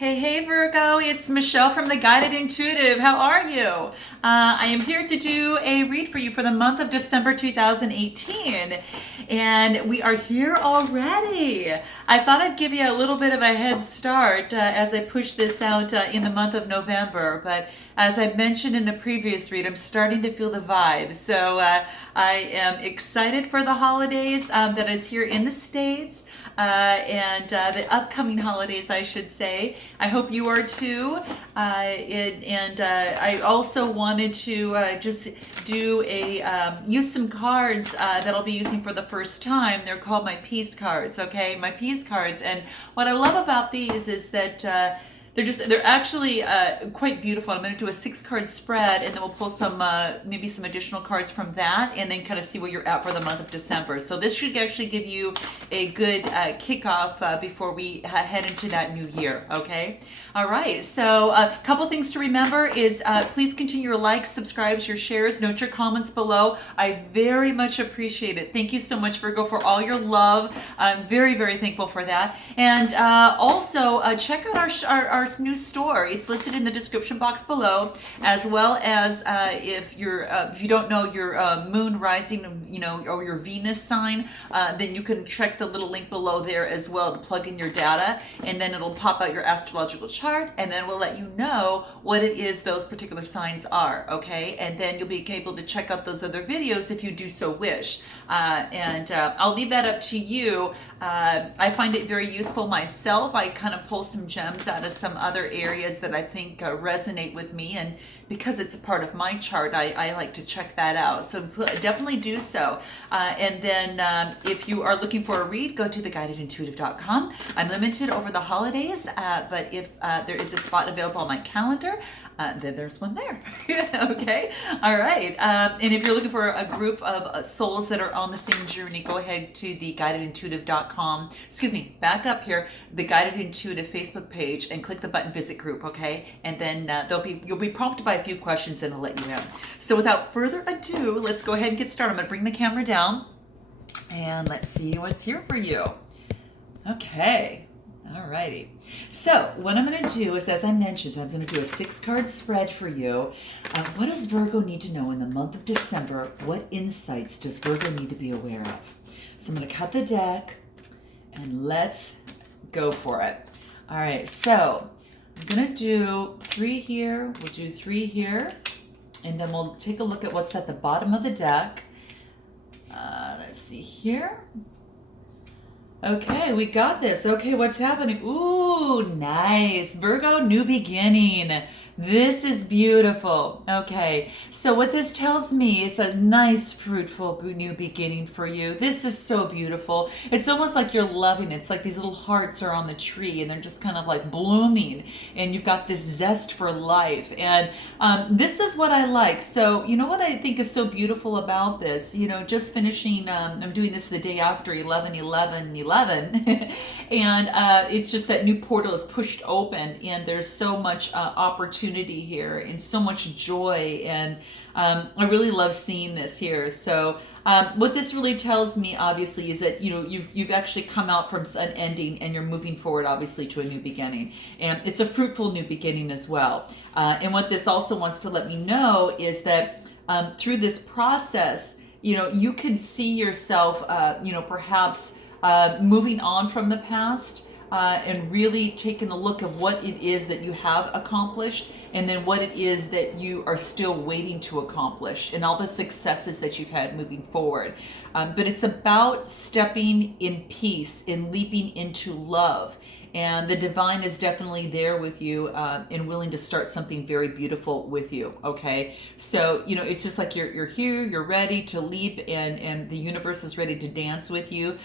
Hey, Virgo, it's Michelle from the Guided Intuitive. How are you? I am here to do a read for you for the month of December 2018. And we are here already. I thought I'd give you a little bit of a head start as I push this out in the month of November. But as I mentioned in the previous read, I'm starting to feel the vibes. So I am excited for the holidays that is here in the States. And the upcoming holidays, I should say. I hope you are too. I also wanted to just do use some cards that I'll be using for the first time. They're called my peace cards, okay? My peace cards. And what I love about these is that they're actually quite beautiful. I'm going to do a 6-card spread, and then we'll pull some maybe some additional cards from that, and then kind of see where you're at for the month of December. So this should actually give you a good kickoff before we head into that new year. Okay. All right. So a couple things to remember is please continue your likes, subscribes, your shares, note your comments below. I very much appreciate it. Thank you so much, Virgo, for all your love. I'm very, very thankful for that. And also check out our new store. It's listed in the description box below, as well as if you don't know your moon rising, or your Venus sign, then you can check the little link below there as well to plug in your data, and then it'll pop out your astrological chart, and then we'll let you know what it is those particular signs are. Okay, and then you'll be able to check out those other videos if you do so wish. I'll leave that up to you. I find it very useful myself. I kind of pull some gems out of some other areas that I think resonate with me, and because it's a part of my chart, I like to check that out. So definitely do so. And then if you are looking for a read, go to theguidedintuitive.com. I'm limited over the holidays, but if there is a spot available on my calendar, then there's one there. Okay. All right. And if you're looking for a group of souls that are on the same journey, go ahead to theguidedintuitive.com. Excuse me, back up here, the Guided Intuitive Facebook page, and click the button Visit Group. Okay. And then you'll be prompted by a few questions, and I'll let you in. So without further ado, let's go ahead and get started. I'm going to bring the camera down, and let's see what's here for you. Okay. Alrighty. So what I'm going to do is, as I mentioned, I'm going to do a 6-card spread for you. What does Virgo need to know in the month of December? What insights does Virgo need to be aware of? So I'm going to cut the deck, and let's go for it. All right. So I'm going to do 3 here. We'll do 3 here, and then we'll take a look at what's at the bottom of the deck. Let's see here. Okay, we got this. Okay, what's happening? Ooh, nice. Virgo New Beginning. This is beautiful. Okay, so what this tells me is a nice, fruitful new beginning for you. This is so beautiful. It's almost like you're loving it. It's like these little hearts are on the tree, and they're just kind of like blooming, and you've got this zest for life. And this is what I like. So, you know what I think is so beautiful about this? Just finishing, I'm doing this the day after 11/11/11, and it's just that new portal is pushed open, and there's so much opportunity here and so much joy, and I really love seeing this here. So what this really tells me, obviously, is that you've actually come out from an ending, and you're moving forward, obviously, to a new beginning, and it's a fruitful new beginning as well. And what this also wants to let me know is that through this process, you can see yourself, perhaps moving on from the past. And really taking a look at what it is that you have accomplished, and then what it is that you are still waiting to accomplish, and all the successes that you've had moving forward. But it's about stepping in peace, in leaping into love. And the divine is definitely there with you and willing to start something very beautiful with you. Okay, so it's just like you're here, you're ready to leap, and the universe is ready to dance with you.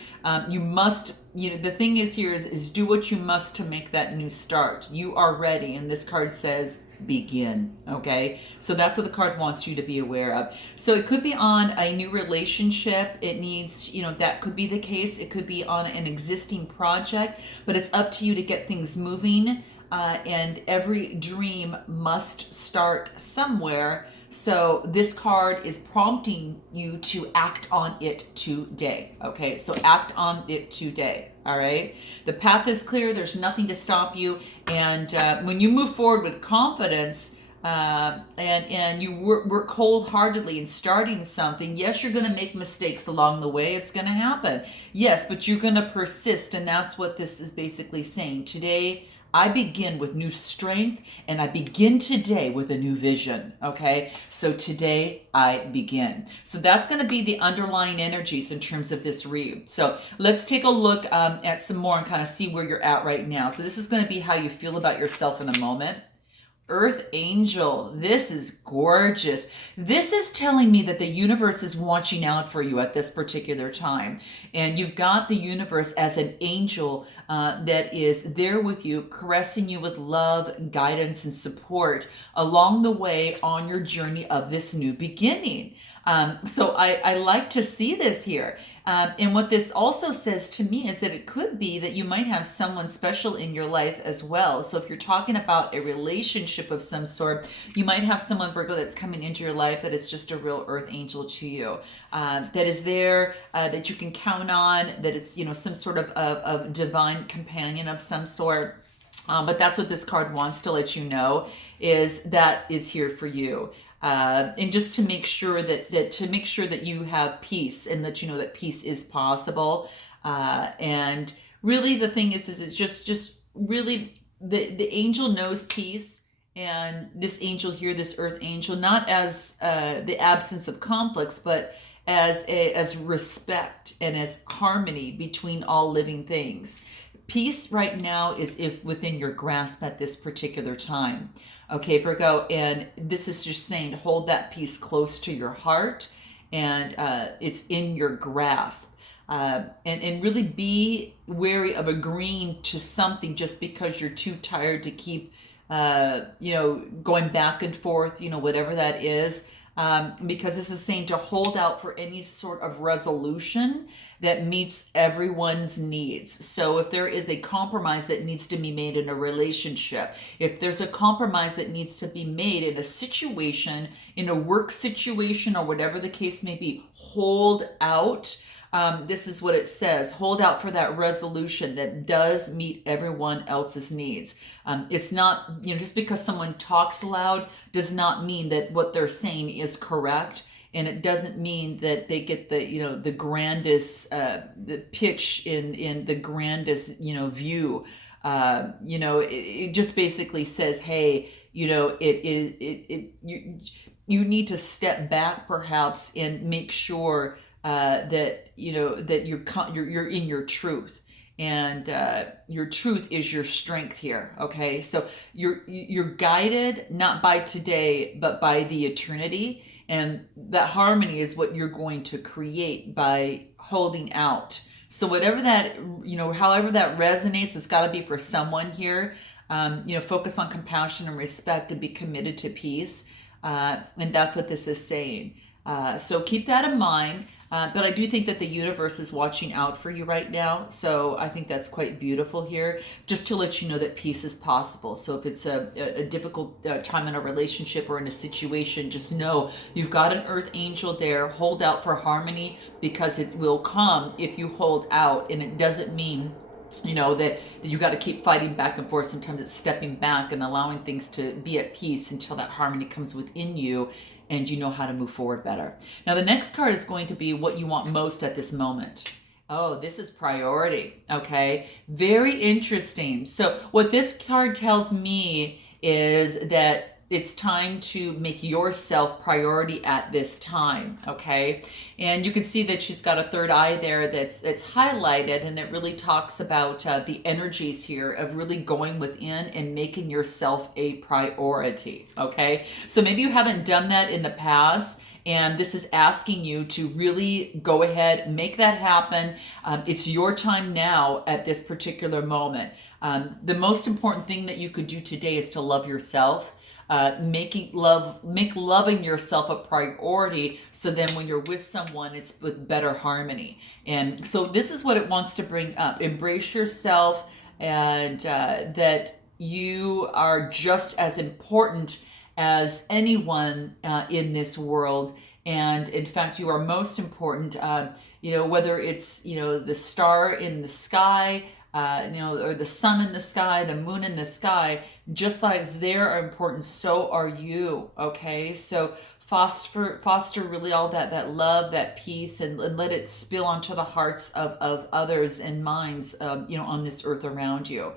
You must, the thing is here is do what you must to make that new start. You are ready, and this card says begin. Okay, so that's what the card wants you to be aware of. So it could be on a new relationship. It needs, that could be the case. It could be on an existing project, but it's up to you to get things moving. And every dream must start somewhere. So this card is prompting you to act on it today. Okay, so act on it today. All right. The path is clear. There's nothing to stop you. And when you move forward with confidence, and you work wholeheartedly in starting something, yes, you're going to make mistakes along the way. It's going to happen. Yes, but you're going to persist. And that's what this is basically saying. Today, I begin with new strength, and I begin today with a new vision. Okay, so today I begin. So that's going to be the underlying energies in terms of this read. So let's take a look at some more and kind of see where you're at right now. So this is going to be how you feel about yourself in the moment. Earth Angel, this is gorgeous. This is telling me that the universe is watching out for you at this particular time. And you've got the universe as an angel that is there with you, caressing you with love, guidance, and support along the way on your journey of this new beginning. So I like to see this here. And what this also says to me is that it could be that you might have someone special in your life as well. So if you're talking about a relationship of some sort, you might have someone, Virgo, that's coming into your life that is just a real earth angel to you, that is there, that you can count on, that it's, some sort of divine companion of some sort. But that's what this card wants to let you know, is that is here for you. And just to make sure that you have peace, and that you know that peace is possible. And really the thing is it's just really the angel knows peace. And this angel here, this earth angel, not as the absence of conflicts, but as respect and as harmony between all living things. Peace right now is within your grasp at this particular time. Okay, Virgo, and this is just saying hold that peace close to your heart, and it's in your grasp. And really be wary of agreeing to something just because you're too tired to keep, going back and forth, whatever that is. Because this is saying to hold out for any sort of resolution that meets everyone's needs. So if there is a compromise that needs to be made in a relationship, if there's a compromise that needs to be made in a situation, in a work situation, or whatever the case may be, hold out. This is what it says. Hold out for that resolution that does meet everyone else's needs. It's not, just because someone talks loud does not mean that what they're saying is correct. And it doesn't mean that they get the, the grandest, the pitch in the grandest, view. It just basically says, hey, you need to step back perhaps and make sure that that you're in your truth, and your truth is your strength here. Okay, so you're guided not by today but by the eternity, and that harmony is what you're going to create by holding out. So whatever that, however that resonates, it's got to be for someone here. Focus on compassion and respect, and be committed to peace, and that's what this is saying. So keep that in mind. But I do think that the universe is watching out for you right now. So I think that's quite beautiful here, just to let you know that peace is possible. So if it's a difficult time in a relationship or in a situation, just know you've got an earth angel there. Hold out for harmony, because it will come if you hold out. And it doesn't mean that you got to keep fighting back and forth. Sometimes it's stepping back and allowing things to be at peace until that harmony comes within you and you know how to move forward better. Now, the next card is going to be what you want most at this moment. Oh, this is priority. Okay, very interesting. So what this card tells me is that it's time to make yourself priority at this time. Okay, and you can see that she's got a third eye there that's highlighted, and it really talks about the energies here of really going within and making yourself a priority. Okay, so maybe you haven't done that in the past, and this is asking you to really go ahead, make that happen. It's your time now at this particular moment. The most important thing that you could do today is to love yourself. Make loving yourself a priority, so then when you're with someone, it's with better harmony. And so this is what it wants to bring up. Embrace yourself, and that you are just as important as anyone in this world. And in fact, you are most important. whether it's, the star in the sky, or the sun in the sky, the moon in the sky, just like as they are important, so are you. Okay, so foster really all that love, that peace, and let it spill onto the hearts of others and minds, on this earth around you.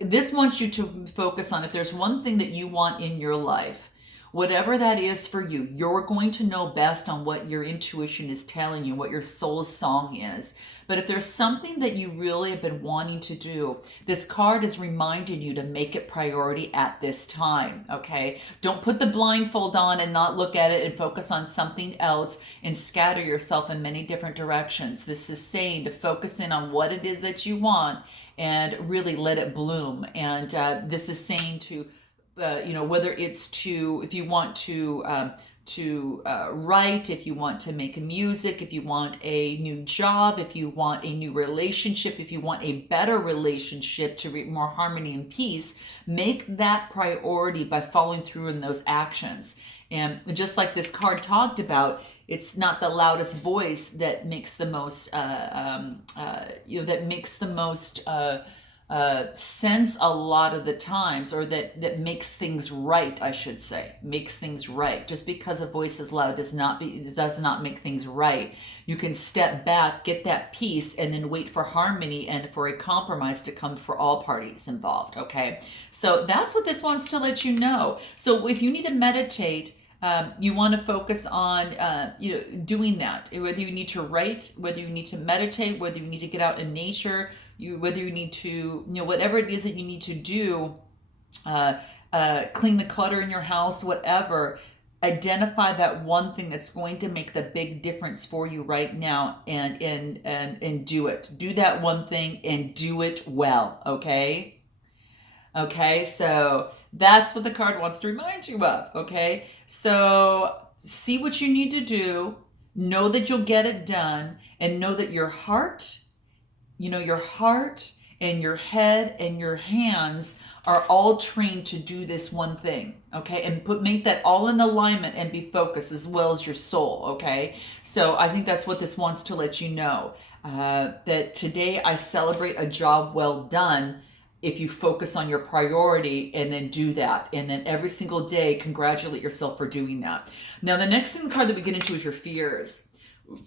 This wants you to focus on, if there's one thing that you want in your life, whatever that is for you, you're going to know best on what your intuition is telling you, what your soul's song is. But if there's something that you really have been wanting to do, this card is reminding you to make it priority at this time, okay? Don't put the blindfold on and not look at it and focus on something else and scatter yourself in many different directions. This is saying to focus in on what it is that you want and really let it bloom. And this is saying to, whether it's if you want to write, if you want to make music, if you want a new job, if you want a new relationship, if you want a better relationship to more harmony and peace, make that priority by following through in those actions. And just like this card talked about, it's not the loudest voice that makes the most, sense a lot of the times, or that makes things right, I should say, makes things right. Just because a voice is loud does not make things right. You can step back, get that peace, and then wait for harmony and for a compromise to come for all parties involved, okay? So that's what this wants to let you know. So if you need to meditate, you want to focus on, doing that. Whether you need to write, whether you need to meditate, whether you need to get out in nature, whether you need to, whatever it is that you need to do, clean the clutter in your house, whatever, identify that one thing that's going to make the big difference for you right now, and do it. Do that one thing and do it well, okay? Okay, so that's what the card wants to remind you of, okay? So see what you need to do, know that you'll get it done, and know that your heart and your head and your hands are all trained to do this one thing, okay? And make that all in alignment and be focused, as well as your soul, okay? So I think that's what this wants to let you know, that today I celebrate a job well done if you focus on your priority and then do that. And then every single day, congratulate yourself for doing that. Now, the next thing, the card that we get into is your fears.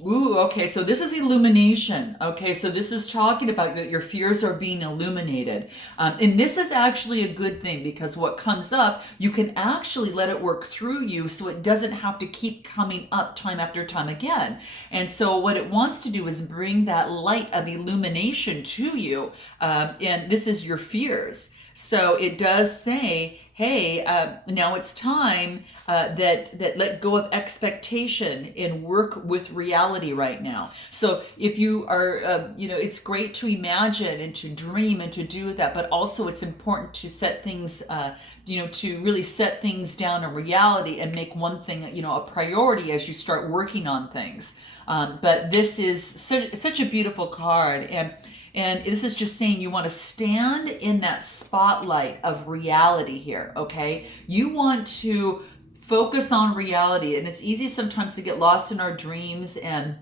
Ooh, okay, so this is illumination. Okay, so this is talking about that your fears are being illuminated. And this is actually a good thing, because what comes up, you can actually let it work through you, so it doesn't have to keep coming up time after time again. And so what it wants to do is bring that light of illumination to you. And this is your fears. So it does say, hey, now it's time that let go of expectation and work with reality right now. So if you are, it's great to imagine and to dream and to do that, but also it's important to set things, to really set things down in reality and make one thing, a priority as you start working on things. But this is such a beautiful card. And this is just saying you want to stand in that spotlight of reality here, okay? You want to focus on reality, and it's easy sometimes to get lost in our dreams and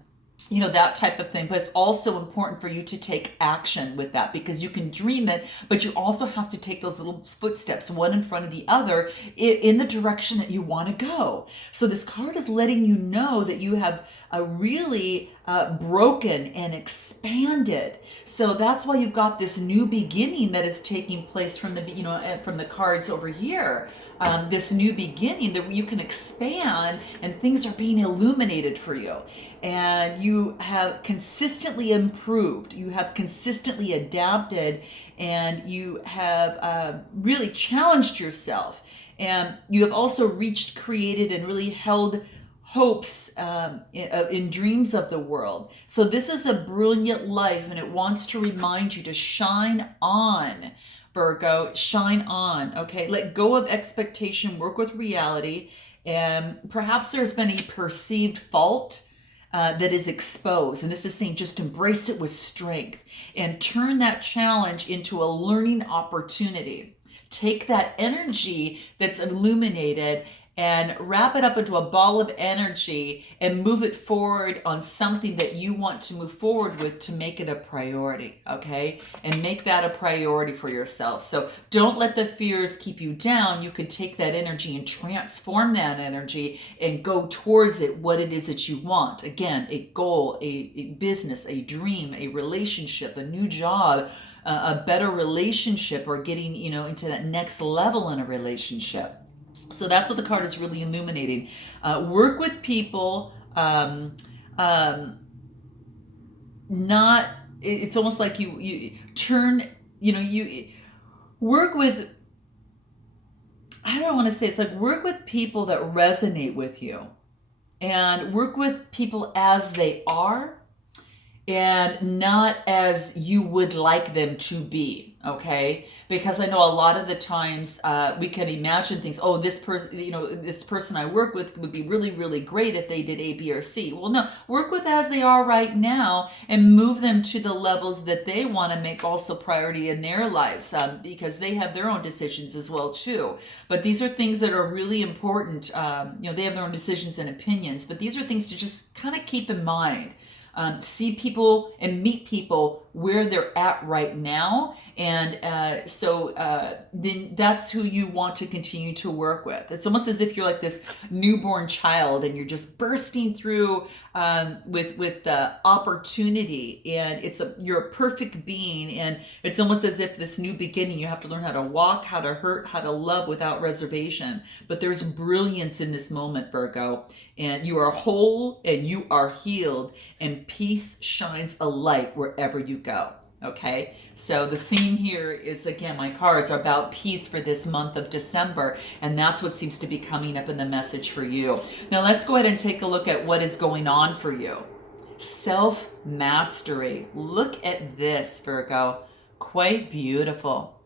that type of thing, but it's also important for you to take action with that, because you can dream it, but you also have to take those little footsteps, one in front of the other, in the direction that you want to go. So this card is letting you know that you have really broken and expanded. So that's why you've got this new beginning that is taking place from the cards over here. This new beginning that you can expand, and things are being illuminated for you. And you have consistently improved. You have consistently adapted, and you have really challenged yourself. And you have also reached, created, and really held hopes in dreams of the world. So this is a brilliant life, and it wants to remind you to shine on, Virgo, shine on, okay? Let go of expectation, work with reality, and perhaps there's been a perceived fault that is exposed. And this is saying just embrace it with strength and turn that challenge into a learning opportunity. Take that energy that's illuminated and wrap it up into a ball of energy and move it forward on something that you want to move forward with to make it a priority, okay? And make that a priority for yourself. So don't let the fears keep you down. You can take that energy and transform that energy and go towards it, what it is that you want. Again, a goal, a business, a dream, a relationship, a new job, a better relationship, or getting, into that next level in a relationship. So that's what the card is really illuminating. Work with people, not, it's almost like you turn, you work with, I don't want to say, it's like work with people that resonate with you, and work with people as they are and not as you would like them to be, okay? Because I know a lot of the times we can imagine things, oh, this person, this person I work with would be really, really great if they did A, B, or C. Well, no, work with as they are right now and move them to the levels that they want to make also priority in their lives, because they have their own decisions as well too. But these are things that are really important. They have their own decisions and opinions, but these are things to just kind of keep in mind. See people and meet people where they're at right now, and so then that's who you want to continue to work with. It's almost as if you're like this newborn child and you're just bursting through with the opportunity, and you're a perfect being, and it's almost as if this new beginning, you have to learn how to walk, how to hurt, how to love without reservation. But there's brilliance in this moment, Virgo, and you are whole and you are healed, and peace shines a light wherever you go. Okay, so the theme here is, again, my cards are about peace for this month of December, and that's what seems to be coming up in the message for you. Now let's go ahead and take a look at what is going on for you. Self-mastery. Look at this, Virgo. Quite beautiful.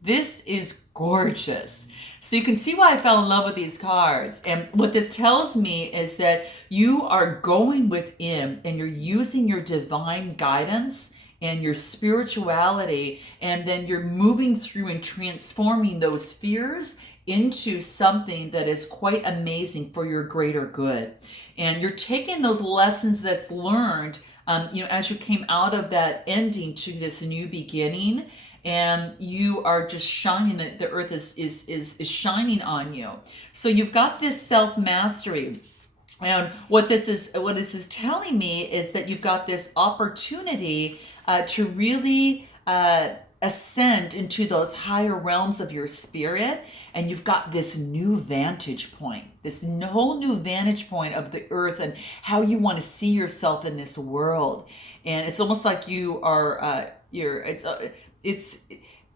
This is gorgeous. So you can see why I fell in love with these cards. And what this tells me is that you are going within and you're using your divine guidance and your spirituality, and then you're moving through and transforming those fears into something that is quite amazing for your greater good. And you're taking those lessons that's learned, as you came out of that ending to this new beginning, and you are just shining, that the earth is shining on you. So you've got this self-mastery. And what this is telling me is that you've got this opportunity to really ascend into those higher realms of your spirit, and you've got this new vantage point, this whole new vantage point of the earth and how you want to see yourself in this world. And it's almost like you are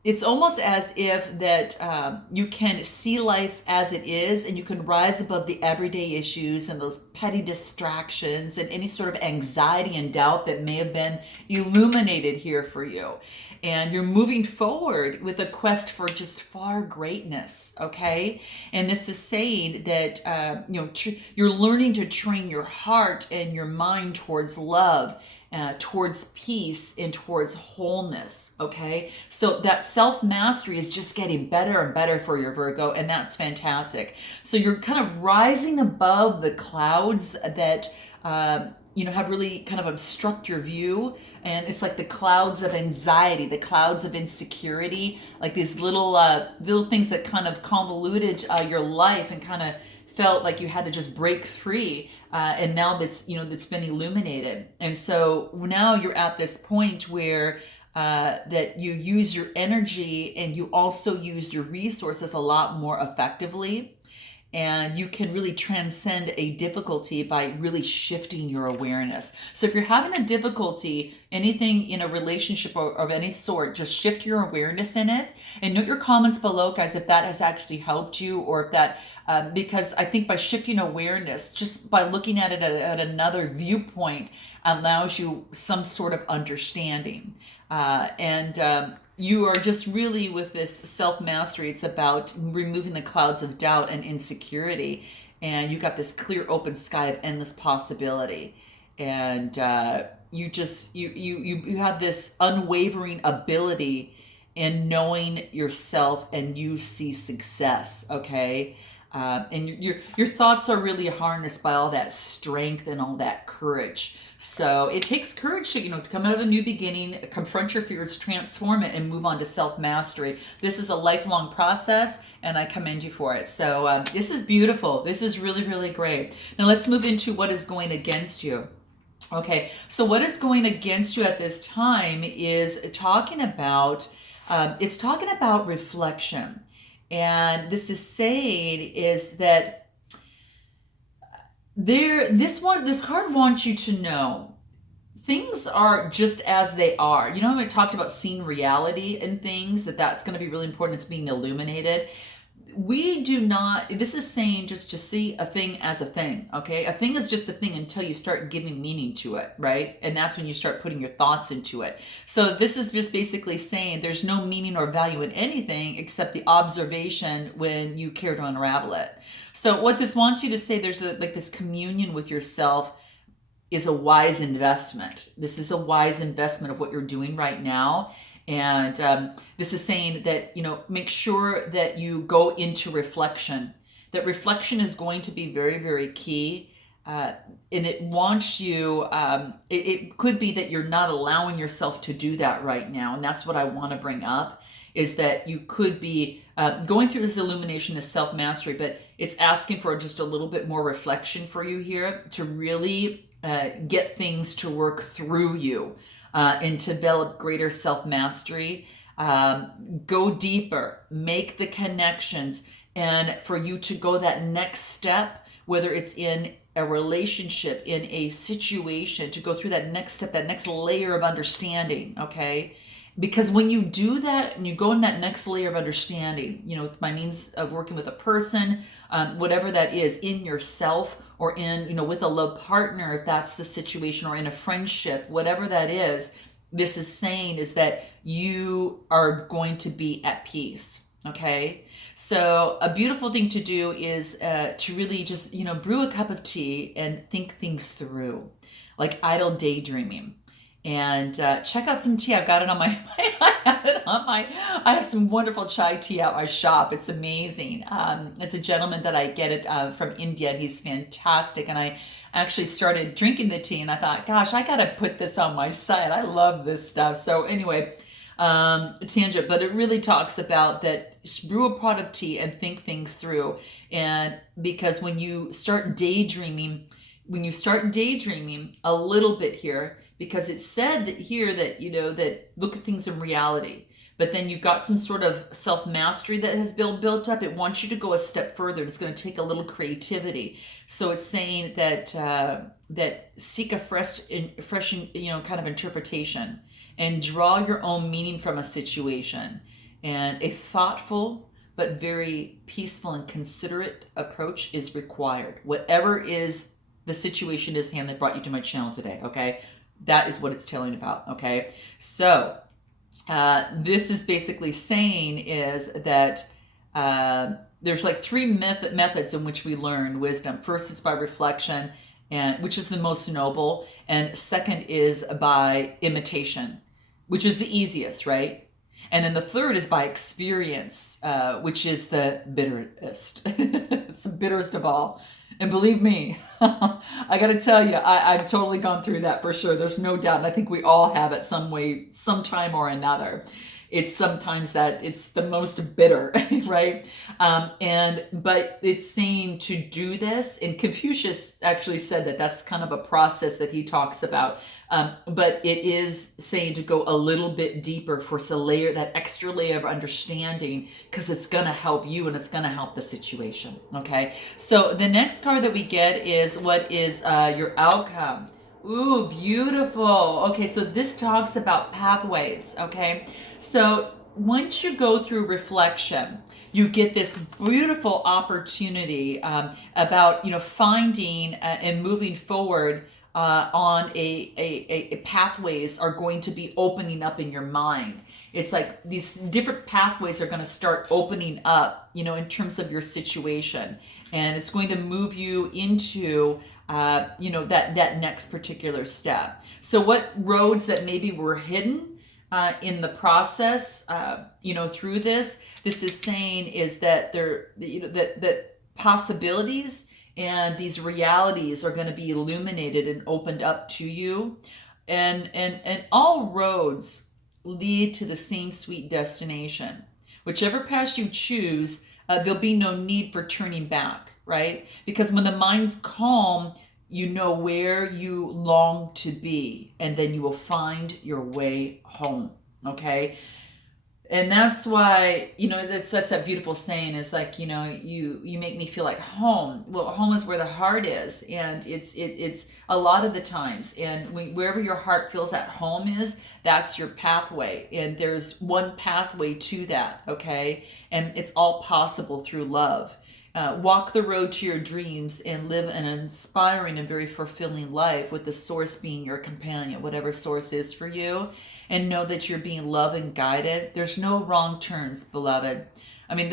it's almost as if that you can see life as it is, and you can rise above the everyday issues and those petty distractions and any sort of anxiety and doubt that may have been illuminated here for you. And you're moving forward with a quest for just far greatness, okay? And this is saying that you're learning to train your heart and your mind towards love, towards peace, and towards wholeness, okay? So that self-mastery is just getting better and better for your Virgo, and that's fantastic. So you're kind of rising above the clouds that have really kind of obstruct your view, and it's like the clouds of anxiety, the clouds of insecurity, like these little things that kind of convoluted your life and kind of felt like you had to just break free, and now that's been illuminated. And so now you're at this point where that you use your energy and you also use your resources a lot more effectively, and you can really transcend a difficulty by really shifting your awareness. So if you're having a difficulty, anything in a relationship or of any sort, just shift your awareness in it, and note your comments below, guys, if that has actually helped you, or if that because I think by shifting awareness, just by looking at it at another viewpoint, allows you some sort of understanding. You are just really, with this self-mastery, it's about removing the clouds of doubt and insecurity, and you got this clear open sky of endless possibility. And you have this unwavering ability in knowing yourself, and you see success, okay? And your thoughts are really harnessed by all that strength and all that courage. So it takes courage to, to come out of a new beginning, confront your fears, transform it, and move on to self-mastery. This is a lifelong process, and I commend you for it. So this is beautiful. This is really, really great. Now let's move into what is going against you. Okay, so what is going against you at this time is talking about, it's talking about reflection. And this is saying is that this card wants you to know things are just as they are. You know, I talked about seeing reality in things, that's going to be really important. It's being illuminated. We do not, this is saying just to see a thing as a thing, okay? A thing is just a thing until you start giving meaning to it, right? And that's when you start putting your thoughts into it. So this is just basically saying there's no meaning or value in anything except the observation when you care to unravel it. So what this wants you to say, there's like this communion with yourself is a wise investment. This is a wise investment of what you're doing right now. And this is saying that, make sure that you go into reflection. That reflection is going to be very, very key. And it wants you, it could be that you're not allowing yourself to do that right now. And that's what I want to bring up, is that you could be going through this illumination, this self-mastery, but it's asking for just a little bit more reflection for you here to really get things to work through you. And develop greater self-mastery, go deeper, make the connections, and for you to go that next step, whether it's in a relationship, in a situation, to go through that next step, that next layer of understanding, okay? Because when you do that and you go in that next layer of understanding, by means of working with a person, whatever that is, in yourself or in, with a love partner, if that's the situation, or in a friendship, whatever that is, this is saying is that you are going to be at peace. Okay. So a beautiful thing to do is to really just, brew a cup of tea and think things through, like idle daydreaming. And check out some tea. I've got it on my, I have some wonderful chai tea at my shop. It's amazing. It's a gentleman that I get it from India, and he's fantastic. And I actually started drinking the tea, and I thought, gosh, I got to put this on my site. I love this stuff. So anyway, tangent, but it really talks about that, brew a pot of tea and think things through. And because when you start daydreaming a little bit here, because it said that here that, that look at things in reality, but then you've got some sort of self-mastery that has built up. It wants you to go a step further. It's going to take a little creativity. So it's saying that, that seek a fresh, kind of interpretation and draw your own meaning from a situation. And a thoughtful but very peaceful and considerate approach is required. Whatever is the situation is, hand that brought you to my channel today, okay? That is what it's telling about, okay? So this is basically saying is that there's like three methods in which we learn wisdom. First is by reflection, and which is the most noble. And second is by imitation, which is the easiest, right? And then the third is by experience, which is the bitterest. It's the bitterest of all. And believe me, I got to tell you, I've totally gone through that for sure. There's no doubt. And I think we all have it some way, sometime or another. It's sometimes that it's the most bitter, right? But it's saying to do this, and Confucius actually said that that's kind of a process that he talks about. But it is saying to go a little bit deeper for that extra layer of understanding, because it's going to help you and it's going to help the situation. Okay. So the next card that we get is what is your outcome. Ooh, beautiful. Okay, so this talks about pathways, okay? So once you go through reflection, you get this beautiful opportunity about, finding and moving forward on a pathways are going to be opening up in your mind. It's like these different pathways are going to start opening up, in terms of your situation. And it's going to move you into that next particular step. So what roads that maybe were hidden in the process, through this is saying is that possibilities and these realities are going to be illuminated and opened up to you. And all roads lead to the same sweet destination. Whichever path you choose, there'll be no need for turning back, right? Because when the mind's calm, you know where you long to be, and then you will find your way home, okay? And that's why, that's that beautiful saying is like, you make me feel like home. Well, home is where the heart is, and it's a lot of the times, and wherever your heart feels at home is, that's your pathway, and there's one pathway to that, okay? And it's all possible through love. Walk the road to your dreams and live an inspiring and very fulfilling life with the source being your companion, whatever source is for you, and know that you're being loved and guided. There's no wrong turns, beloved. I mean,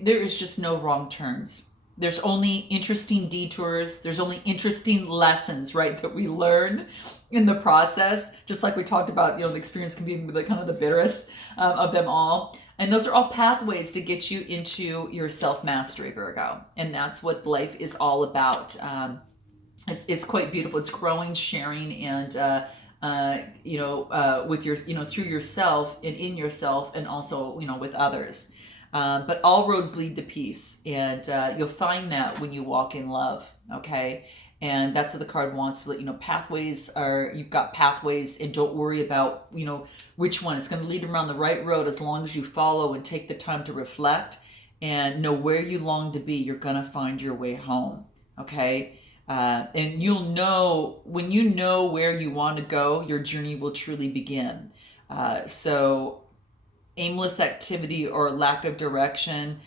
there is just no wrong turns. There's only interesting detours. There's only interesting lessons, right, that we learn in the process. Just like we talked about, the experience can be the kind of the bitterest of them all. And those are all pathways to get you into your self-mastery, Virgo. And that's what life is all about. It's quite beautiful. It's growing, sharing, and with your, through yourself and in yourself, and also, with others. But all roads lead to peace, and you'll find that when you walk in love. Okay. And that's what the card wants to let you know. You've got pathways, and don't worry about, which one. It's going to lead them around the right road as long as you follow and take the time to reflect and know where you long to be. You're going to find your way home. Okay. And you'll know, when you know where you want to go, your journey will truly begin. So aimless activity or lack of direction,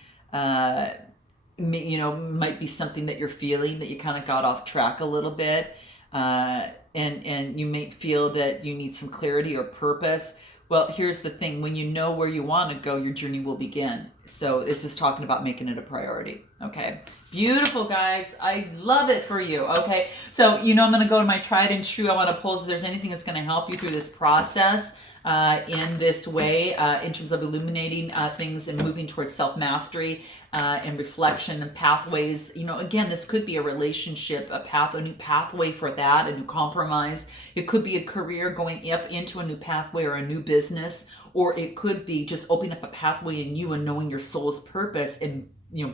might be something that you're feeling, that you kind of got off track a little bit. And you may feel that you need some clarity or purpose. Well, here's the thing. When you know where you want to go, your journey will begin. So this is talking about making it a priority. Okay. Beautiful, guys. I love it for you. Okay. So, I'm going to go to my tried and true. I want to pull if there's anything that's going to help you through this process in this way, in terms of illuminating things and moving towards self-mastery and reflection and pathways. Again, this could be a relationship, a new pathway for that, a new compromise. It could be a career going up into a new pathway or a new business, or it could be just opening up a pathway in you and knowing your soul's purpose and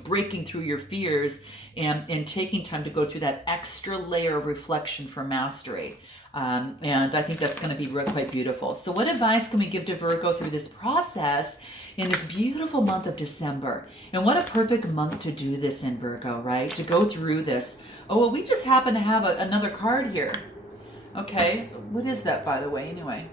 breaking through your fears and taking time to go through that extra layer of reflection for mastery. And I think that's going to be quite beautiful. So what advice can we give to Virgo through this process in this beautiful month of December? And what a perfect month to do this in, Virgo, right? To go through this. Oh, well, we just happen to have another card here. Okay. What is that, by the way, anyway?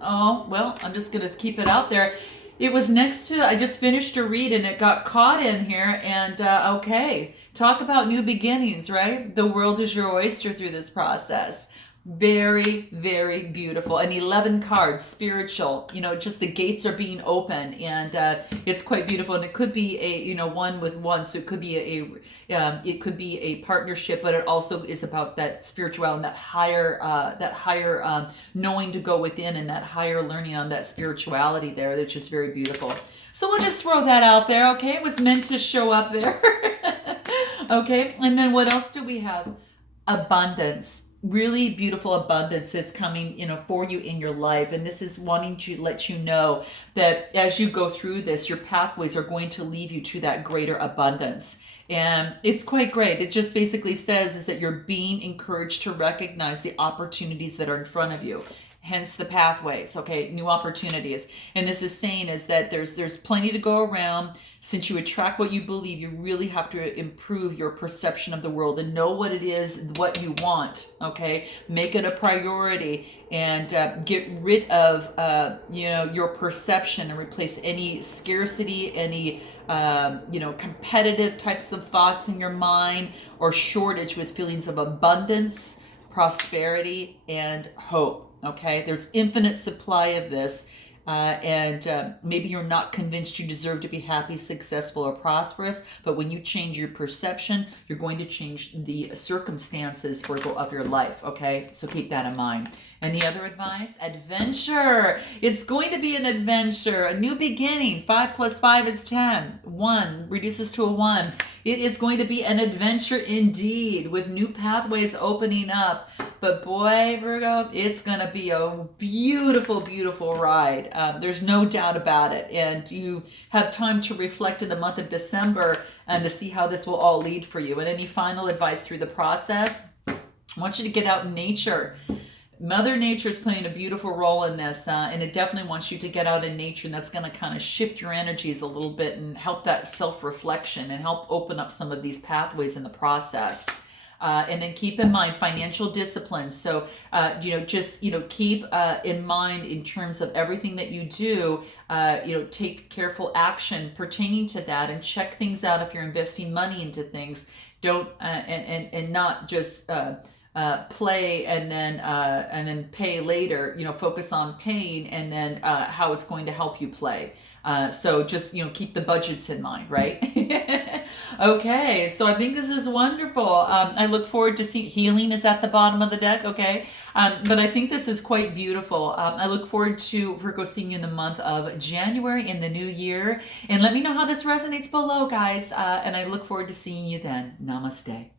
Oh, well, I'm just going to keep it out there. It was next to, I just finished a read and it got caught in here. And okay, talk about new beginnings, right? The world is your oyster through this process. Very, very beautiful. And 11 cards, spiritual, just the gates are being open, and it's quite beautiful. And it could be a, one with one. So it could be it could be a partnership, but it also is about that spirituality and that higher knowing to go within, and that higher learning on that spirituality there, which is very beautiful. So we'll just throw that out there. Okay. It was meant to show up there. Okay. And then what else do we have? Abundance. Really beautiful abundance is coming, for you in your life. And this is wanting to let you know that as you go through this, your pathways are going to lead you to that greater abundance. And it's quite great. It just basically says is that you're being encouraged to recognize the opportunities that are in front of you. Hence the pathways, okay, new opportunities. And this is saying is that there's plenty to go around. Since you attract what you believe, you really have to improve your perception of the world and know what it is, what you want, okay? Make it a priority and get rid of, your perception and replace any scarcity, any, competitive types of thoughts in your mind or shortage with feelings of abundance, prosperity, and hope, okay? There's infinite supply of this. And maybe you're not convinced you deserve to be happy, successful, or prosperous, but when you change your perception, you're going to change the circumstances of your life, okay? So keep that in mind. Any other advice? Adventure. It's going to be an adventure, a new beginning. 5 + 5 is 10. 1 reduces to a 1. It is going to be an adventure indeed, with new pathways opening up. But boy, Virgo, it's going to be a beautiful, beautiful ride. There's no doubt about it. And you have time to reflect in the month of December and to see how this will all lead for you. And any final advice through the process? I want you to get out in nature. Mother Nature is playing a beautiful role in this, and it definitely wants you to get out in nature, and that's going to kind of shift your energies a little bit and help that self-reflection and help open up some of these pathways in the process. And then keep in mind financial disciplines. So, just, keep in mind in terms of everything that you do, take careful action pertaining to that, and check things out if you're investing money into things. Don't, and not just, play and then pay later. Focus on paying and then how it's going to help you play. So just keep the budgets in mind, right? Okay, so I think this is wonderful. I look forward to seeing healing is at the bottom of the deck. Okay, but I think this is quite beautiful. I look forward to Virgo seeing you in the month of January in the new year, and let me know how this resonates below, guys. And I look forward to seeing you then. Namaste.